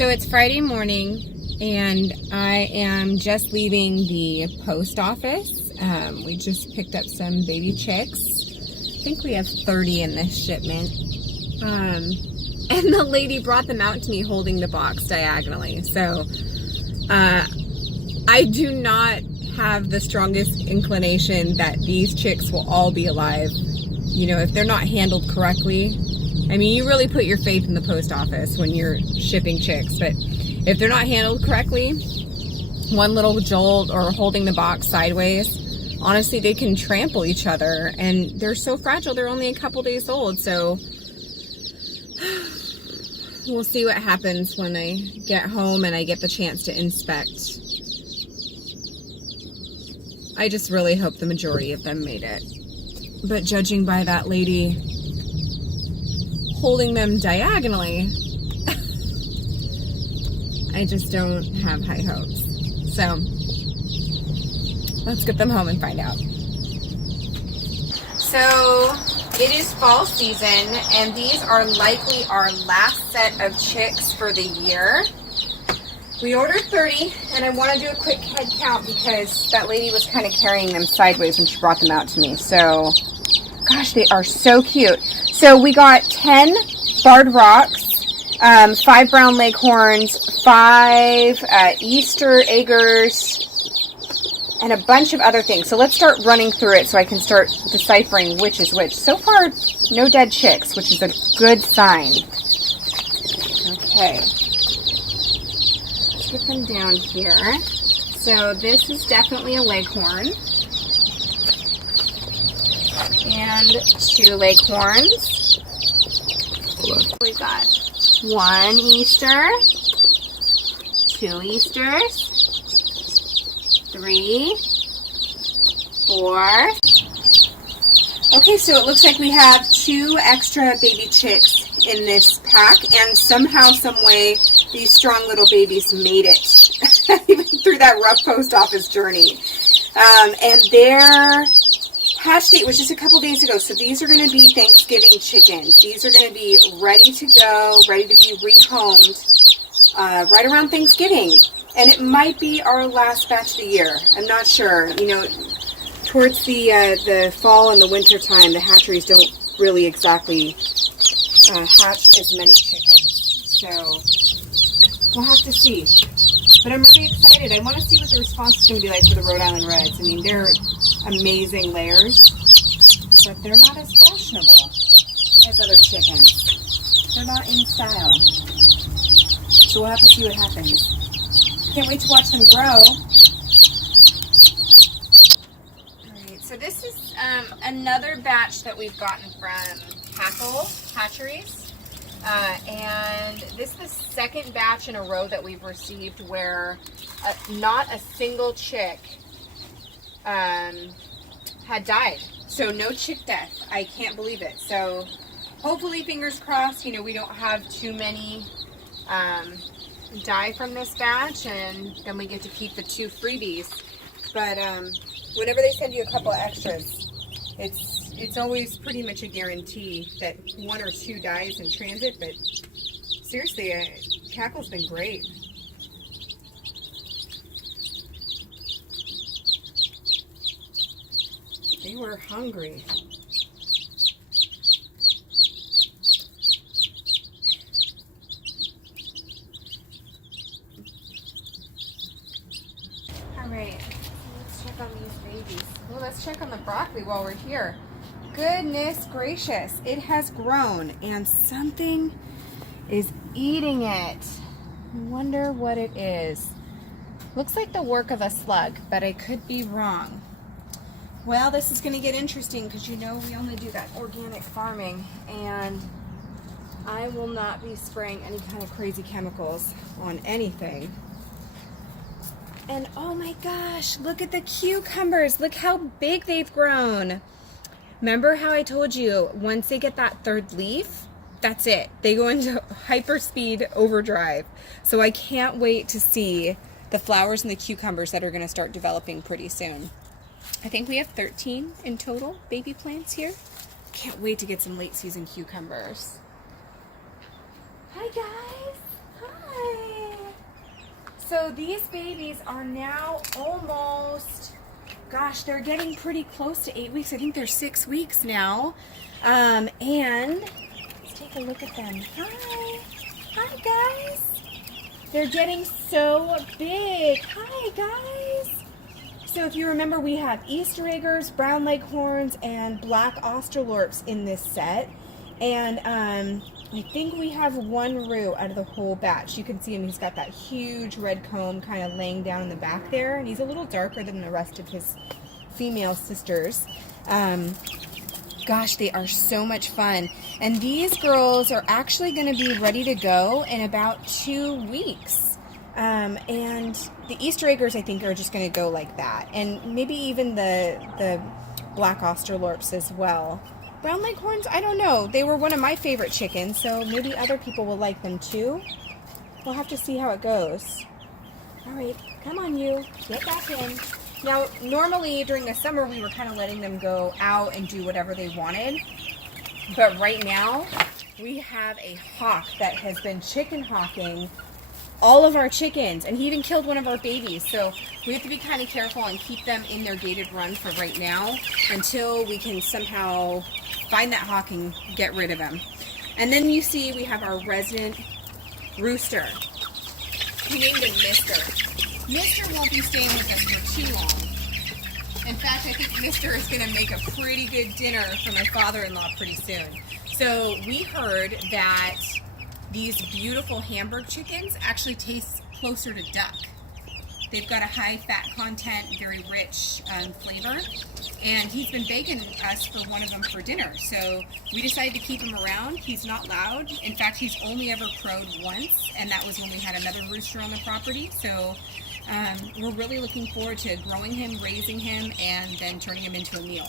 So it's Friday morning and I am just leaving the post office. We just picked up some baby chicks. I think we have 30 in this shipment. And the lady brought them out to me holding the box diagonally. So I do not have the strongest inclination that these chicks will all be alive. You know, if they're not handled correctly. I mean, you really put your faith in the post office when you're shipping chicks, but if they're not handled correctly, one little jolt or holding the box sideways, honestly, they can trample each other, and they're so fragile. They're only a couple days old, so we'll see what happens when I get home and I get the chance to inspect. I just really hope the majority of them made it. But judging by that lady holding them diagonally, I just don't have high hopes. So let's get them home and find out. So it is fall season, and these are likely our last set of chicks for the year. We ordered 30, and I want to do a quick head count because that lady was kind of carrying them sideways when she brought them out to me. So, gosh, they are so cute. So we got 10 barred rocks, 5 brown leghorns, 5 Easter eggers, and a bunch of other things. So let's start running through it so I can start deciphering which is which. So far, no dead chicks, which is a good sign. Okay. Let's get them down here. So this is definitely a leghorn. And 2 leghorns. We've got 1 Easter, 2 Easters, 3, 4. Okay, so it looks like we have 2 extra baby chicks in this pack, and somehow, some way, these strong little babies made it even through that rough post office journey. And their hatch date was just a couple days ago, so these are going to be Thanksgiving chickens. These are going to be ready to go, ready to be rehomed right around Thanksgiving. And it might be our last batch of the year. I'm not sure. You know, towards the fall and the winter time, the hatcheries don't really exactly hatch as many chickens. So we'll have to see. But I'm really excited. I want to see what the response is going to be like for the Rhode Island Reds. I mean, they're amazing layers, but they're not as fashionable as other chickens. They're not in style. So we'll have to see what happens. Can't wait to watch them grow. Alright, so this is another batch that we've gotten from Cackle Hatchery. And this is the second batch in a row that we've received where not a single chick had died. So no chick death. I can't believe it. So hopefully, fingers crossed, you know, we don't have too many die from this batch, and then we get to keep the 2 freebies. But whenever they send you a couple of extras, it's always pretty much a guarantee that 1 or 2 dies in transit. But seriously, Cackle's been great. They were hungry. Alright, let's check on these babies. Well, let's check on the broccoli while we're here. Goodness gracious, it has grown and something is eating it. I wonder what it is. Looks like the work of a slug, but I could be wrong. Well, this is going to get interesting because you know we only do that organic farming, and I will not be spraying any kind of crazy chemicals on anything. And oh my gosh, look at the cucumbers. Look how big they've grown. Remember how I told you once they get that 3rd leaf, that's it. They go into hyperspeed overdrive. So I can't wait to see the flowers and the cucumbers that are going to start developing pretty soon. I think we have 13 in total baby plants here. Can't wait to get some late season cucumbers. Hi guys. Hi. So these babies are now almost, gosh, they're getting pretty close to 8 weeks. I think they're 6 weeks now. And let's take a look at them. Hi. Hi, guys. They're getting so big. Hi, guys. So if you remember, we have Easter eggers, brown leghorns, and black Australorps in this set. And I think we have one roux out of the whole batch. You can see him, he's got that huge red comb kind of laying down in the back there. And he's a little darker than the rest of his female sisters. Gosh, they are so much fun. And these girls are actually going to be ready to go in about 2 weeks. And the Easter eggers, I think, are just going to go like that. And maybe even the black Australorps as well. Brown leghorns, I don't know. They were one of my favorite chickens, so maybe other people will like them too. We'll have to see how it goes. All right, come on, you. Get back in. Now, normally during the summer, we were kind of letting them go out and do whatever they wanted. But right now, we have a hawk that has been chicken hawking all of our chickens, and he even killed one of our babies. So we have to be kind of careful and keep them in their gated run for right now until we can somehow find that hawk and get rid of him. And then you see we have our resident rooster. We named him Mister. Mister won't be staying with us for too long. In fact, I think Mister is going to make a pretty good dinner for my father-in-law pretty soon. So we heard that these beautiful Hamburg chickens actually taste closer to duck. They've got a high fat content, very rich flavor, and he's been begging us for one of them for dinner. So we decided to keep him around. He's not loud. In fact, he's only ever crowed once, and that was when we had another rooster on the property. So we're really looking forward to growing him, raising him, and then turning him into a meal.